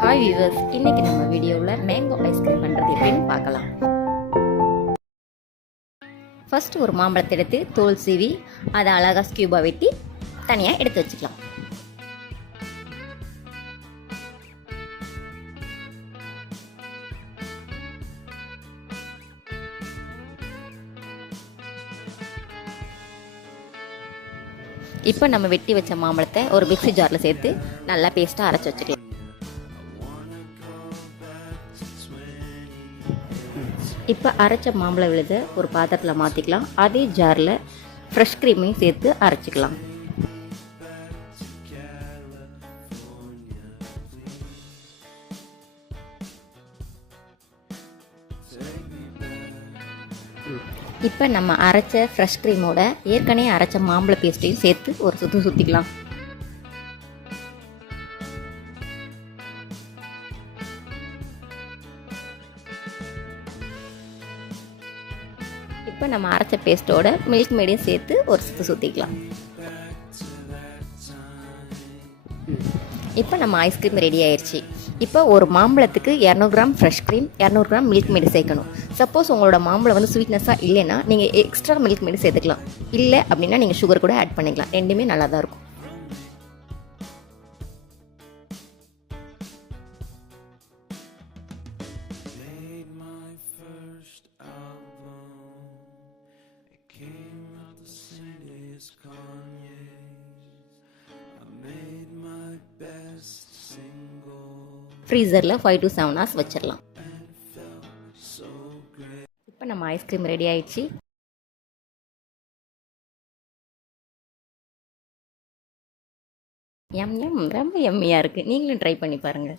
Hi viewers, இன்னைக்கு நம்ம வீடியோவில் மேங்கோ ஐஸ்கிரீம் பண்ணுறது எப்படின்னு பார்க்கலாம். ஃபர்ஸ்ட் ஒரு மாம்பழத்தை எடுத்து தோல் சீவி அதை அழகாக ஸ்கியூபாக வெட்டி தனியாக எடுத்து வச்சுக்கலாம். இப்போ நம்ம வெட்டி வச்ச மாம்பழத்தை ஒரு மிக்ஸி ஜாரில் சேர்த்து நல்லா பேஸ்ட்டாக அரைச்சி வச்சுக்கலாம். இப்போ அரைச்ச மாம்பழ விழுதை ஒரு பாத்திரத்தில் மாற்றிக்கலாம். அதே ஜாரில் ஃப்ரெஷ் க்ரீமையும் சேர்த்து அரைச்சிக்கலாம். இப்போ நம்ம அரைச்ச ஃப்ரெஷ் க்ரீமோட ஏற்கனவே அரைச்ச மாம்பழ பேஸ்ட்டையும் சேர்த்து ஒரு சுற்றிக்கலாம். இப்போ நம்ம அரைச்ச பேஸ்ட்டோட மில்க் மேடையும் சேர்த்து ஒரு சுற்றிக்கலாம். இப்போ நம்ம ஐஸ்கிரீம் ரெடி ஆயிடுச்சு. இப்போ ஒரு மாம்பழத்துக்கு 200 gram fresh cream, 200 gram milk மேடு சேர்க்கணும். சப்போஸ் உங்களோட மாம்பழம் வந்து ஸ்வீட்னஸாக இல்லைன்னா நீங்கள் எக்ஸ்ட்ரா மில்க் மேடு சேர்த்துக்கலாம். இல்லை அப்படின்னா நீங்கள் சுகர் கூட ஆட் பண்ணிக்கலாம். ரெண்டுமே நல்லா தான் இருக்கும். ஃப்ரீசரில் 5 to 7 hours வச்சிடலாம். இப்போ நம்ம ஐஸ்கிரீம் ரெடி ஆயிடுச்சு. எம் எம் ரொம்ப எம்மியாக இருக்குது. நீங்களும் ட்ரை பண்ணி பாருங்கள்.